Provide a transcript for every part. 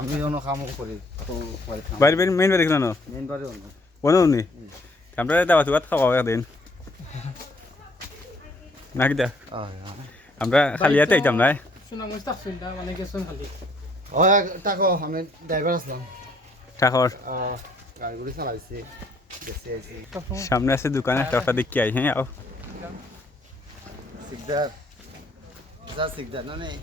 আমি অন্য কামও করি বাড়ি বাড়ি মেইন বাড়ি কেন মেন বাড়ি অন্য কোনো নি আমরা দাওয়াত দাওয়াত খাওয়া একদিন নাকি দা আমরা খালিয়াতে আইতাম না শোনা মুস্তা শুনটা মানে গেছন খালি ও টাকো আমি ড্রাইভার আসলাম ঠাকুর গাড়ি চালাইছি বেশি আইছি সামনে আছে দোকান একটা দেখি আই হ্যাঁ আও সিকদার যা সিকদার না নেই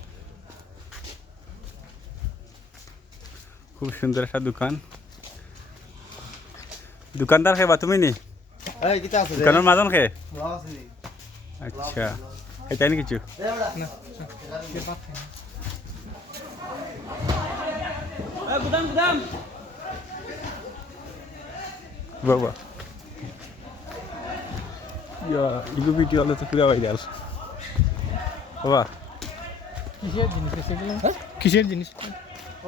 খুব সুন্দর একটা দোকান দোকানদার খেবা তুমি নি এই কিতা আছে দোকানের মাজন খে লাও আছে নি আচ্ছা এটাই নি কিছু না কে বাত গুদাম গুদাম বাবা ইয়া ইগো ভিডিও হলো তো পুরো ভাইরাল বাবা কিসের জিনিস সেগুলো কিসের জিনিস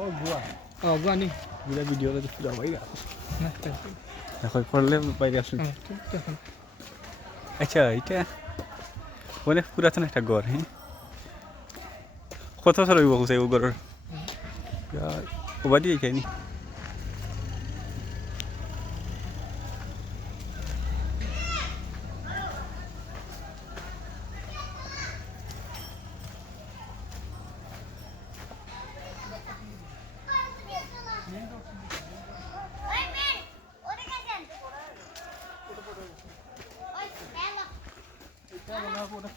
ও গুয়া ও গুয়ানি পুরো ভিডিও হলো তো পুরো ভাইরাল না দেখো করলে ভাইরাল শুন ঠিক আচ্ছা এটা অনেক পুরাতন একটা ঘর হ্যাঁ কত বছর হইব কোথায় ও ঘরের ওবা দিয়ে খাইনি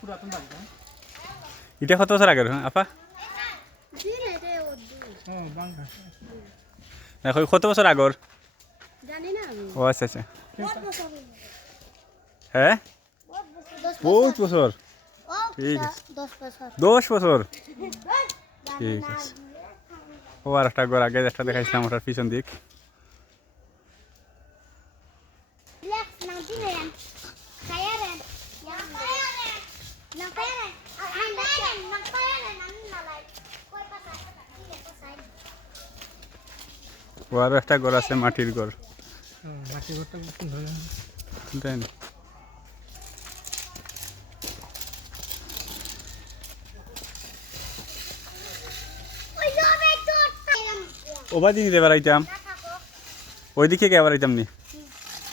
পুরাতন বাড়ি এটা কত বছর আগের হ্যাঁ আপা হ্যাঁ বাংলা দেখো কত বছর আগর জানি না আমি ও আচ্ছা আচ্ছা হ্যাঁ বহুত বছর ঠিক আছে 10 বছর 10 বছর ঠিক আছে ও আর একটা ঘর আগে একটা দেখাইছিলাম ওটার পিছন দিক লেক্স না দিলেন কায়ারেন না কায়ারেন আই লাইন না কায়ারেন আমি না লাইন কই পাতা ঠিক আছে সাইড ও আর একটা ঘর আছে মাটির ঘর মাটি ঘরটা সুন্দর দেন ওই যাবে তো ওবা দিকে দিয়ে বেড়াইতাম ওইদিকে কে বেড়াইতাম নি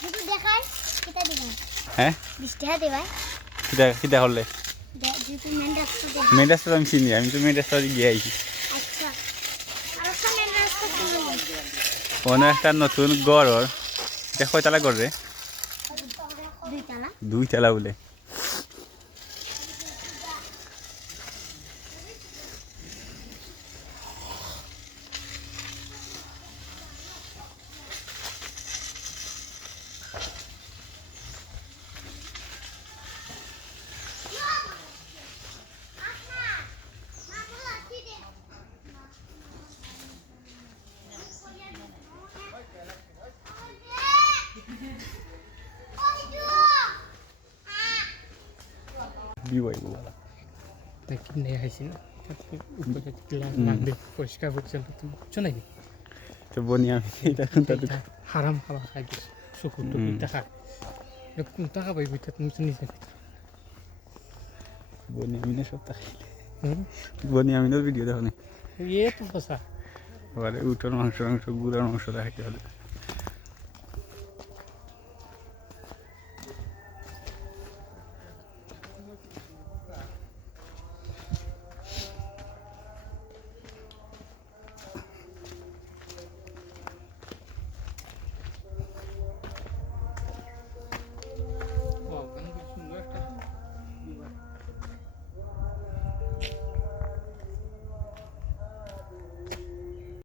দুটো দেখাই কিটা দিবেন হ্যাঁ 20 টাকা দিবাই কিটা কিটা করলে যেহেতু মেন রাস্তা দে মেন রাস্তা আমি চিনি আমি তো মেন রাস্তা গিয়ে আইছি আচ্ছা আর ওখানে মেন রাস্তা কি অনেক একটা নতুন ঘর ওর এটা কয়তলা ঘর রে দুই তালা 2 তলা বলে বিওয়াই বলা দেখি নিয়ে আইছি না উপরে ক্লাস লাগবে পরিষ্কার পরিচ্ছন্ন তুমি বুঝছো নাকি তো বনি আমি এটা শুনতে হারাম খাওয়া খাই গেছে শুকুর টুকুরটা খায় কোন টাকা পাই বুঝতে তুমি তো নিজে বনি আমি না সব তাকাইলে বনি আমি না ভিডিও দেখো না তো কথা আরে উটোর মাংস গুড়ার মাংস দেখাইতে হবে